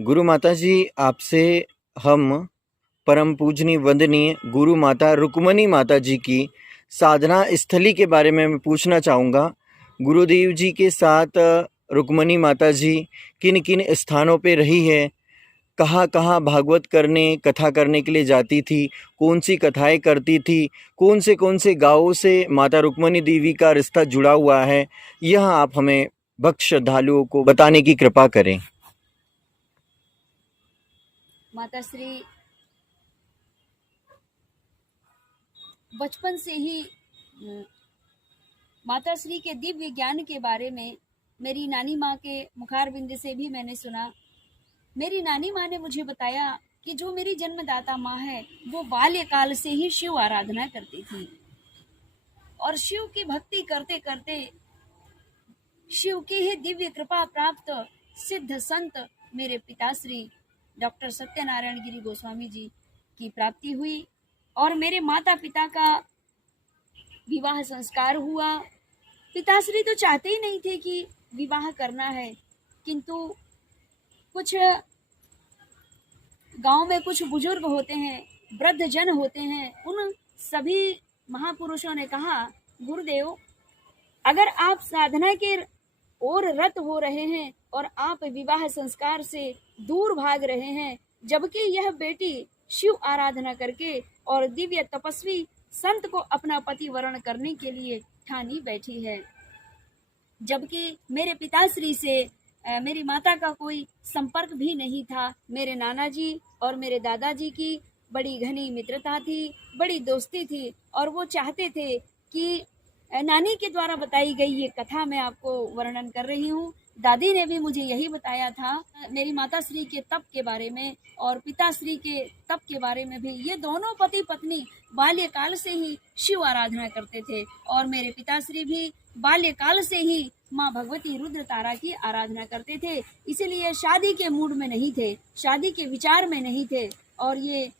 गुरु माता जी, आपसे हम परम पूजनीय वंदनीय गुरु माता रुक्मणी माता जी की साधना स्थली के बारे में मैं पूछना चाहूँगा। गुरुदेव जी के साथ रुक्मणी माता जी किन किन स्थानों पे रही है, कहाँ कहाँ भागवत करने कथा करने के लिए जाती थी, कौन सी कथाएं करती थी, कौन से गाँवों से माता रुक्मणी देवी का रिश्ता जुड़ा हुआ है, यह आप हमें भक्त श्रद्धालुओं को बताने की कृपा करें। माता श्री बचपन से ही माता श्री के दिव्य ज्ञान के बारे में मेरी नानी माँ के मुखारबिंद से भी मैंने सुना। मेरी नानी माँ ने मुझे बताया कि जो मेरी जन्मदाता माँ है वो बाल्यकाल से ही शिव आराधना करती थी और शिव की भक्ति करते करते शिव की ही दिव्य कृपा प्राप्त सिद्ध संत मेरे पिताश्री डॉक्टर सत्यनारायण गिरी गोस्वामी जी की प्राप्ति हुई और मेरे माता पिता का विवाह संस्कार हुआ। पिताश्री तो चाहते ही नहीं थे कि विवाह करना है, किंतु कुछ गांव में कुछ बुजुर्ग होते हैं, वृद्ध जन होते हैं, उन सभी महापुरुषों ने कहा, गुरुदेव अगर आप साधना के ओर रत हो रहे हैं और आप विवाह संस्कार से दूर भाग रहे हैं, जबकि यह बेटी शिव आराधना करके और दिव्य तपस्वी संत को अपना पति वरण करने के लिए ठानी बैठी है, जबकि मेरे पिताश्री से मेरी माता का कोई संपर्क भी नहीं था। मेरे नाना जी और मेरे दादाजी की बड़ी घनी मित्रता थी, बड़ी दोस्ती थी और वो चाहते थे कि नानी के द्वारा बताई गई ये कथा मैं आपको वर्णन कर रही हूँ। दादी ने भी मुझे यही बताया था मेरी माता श्री के तप के बारे में और पिताश्री के तप के बारे में भी। ये दोनों पति पत्नी बाल्यकाल से ही शिव आराधना करते थे और मेरे पिताश्री भी बाल्यकाल से ही माँ भगवती रुद्र तारा की आराधना करते थे, इसीलिए शादी के मूड में नहीं थे, शादी के विचार में नहीं थे और ये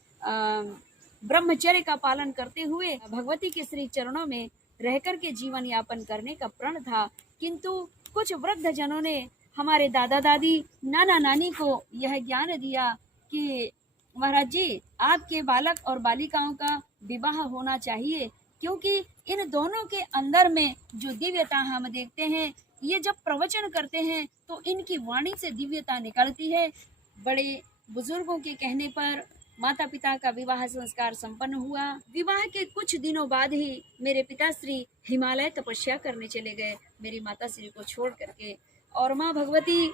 ब्रह्मचर्य का पालन करते हुए भगवती के श्री चरणों में रहकर के जीवन यापन करने का प्रण था। किंतु कुछ वृद्ध जनों ने हमारे दादा दादी नाना नानी को यह ज्ञान दिया कि महाराज जी आपके बालक और बालिकाओं का विवाह होना चाहिए, क्योंकि इन दोनों के अंदर में जो दिव्यता हम देखते हैं, ये जब प्रवचन करते हैं तो इनकी वाणी से दिव्यता निकलती है। बड़े बुजुर्गों के कहने पर माता पिता का विवाह संस्कार संपन्न हुआ। विवाह के कुछ दिनों बाद ही मेरे पिताश्री हिमालय तपस्या करने चले गए मेरी माता श्री को छोड़ करके, और माँ भगवती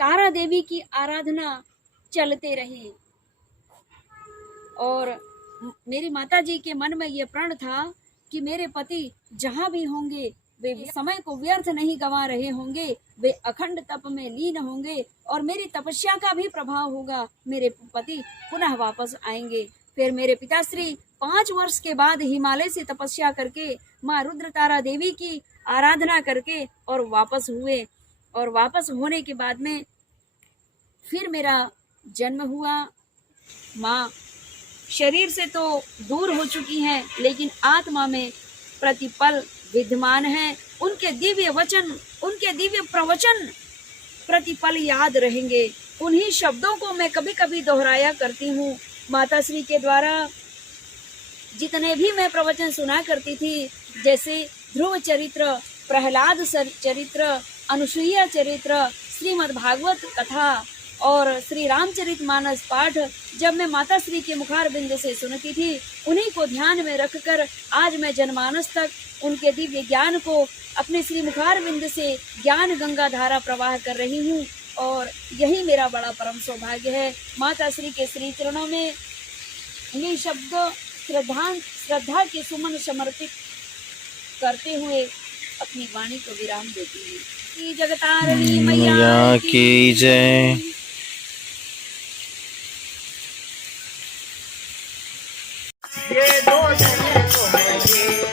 तारा देवी की आराधना चलते रही और मेरी माता जी के मन में ये प्रण था कि मेरे पति जहाँ भी होंगे वे समय को व्यर्थ नहीं गंवा रहे होंगे, वे अखंड तप में लीन होंगे और मेरी तपस्या का भी प्रभाव होगा, मेरे पति पुनः वापस आएंगे। फिर मेरे पिताश्री 5 वर्ष के बाद हिमालय से तपस्या करके माँ रुद्रतारा देवी की आराधना करके और वापस हुए, और वापस होने के बाद में फिर मेरा जन्म हुआ। माँ शरीर से तो दूर हो चुकी हैं, लेकिन आत्मा में प्रतिपल विद्यमान है। उनके दिव्य वचन, उनके दिव्य प्रवचन प्रतिपल याद रहेंगे। उन्हीं शब्दों को मैं कभी कभी दोहराया करती हूँ। माता श्री के द्वारा जितने भी मैं प्रवचन सुना करती थी, जैसे ध्रुव चरित्र, प्रहलाद चरित्र, अनुसुईया चरित्र, श्रीमद् भागवत कथा और श्री रामचरितमानस पाठ, जब मैं माता श्री के मुखारबिंद से सुनती थी, उन्हीं को ध्यान में रखकर आज मैं जनमानस तक उनके दिव्य ज्ञान को अपने श्री मुखारबिंद से ज्ञान गंगा धारा प्रवाह कर रही हूँ, और यही मेरा बड़ा परम सौभाग्य है। माता श्री के श्री चरणों में ये शब्द श्रद्धा के सुमन समर्पित करते हुए अपनी वाणी को विराम देती हूँ। जगतारिणी मैया की जय। ये दो जने तो है ये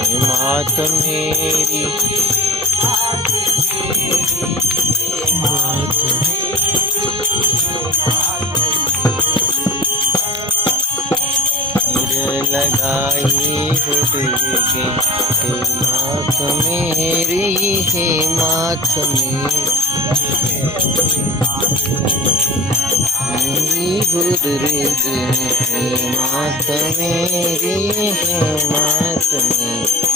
हे मात मेरी मात सिर लगाई हो दुर्गे हे मात मेरी हे मात मेरी हो दुर्गे हे मात मेरी हे मात मेरी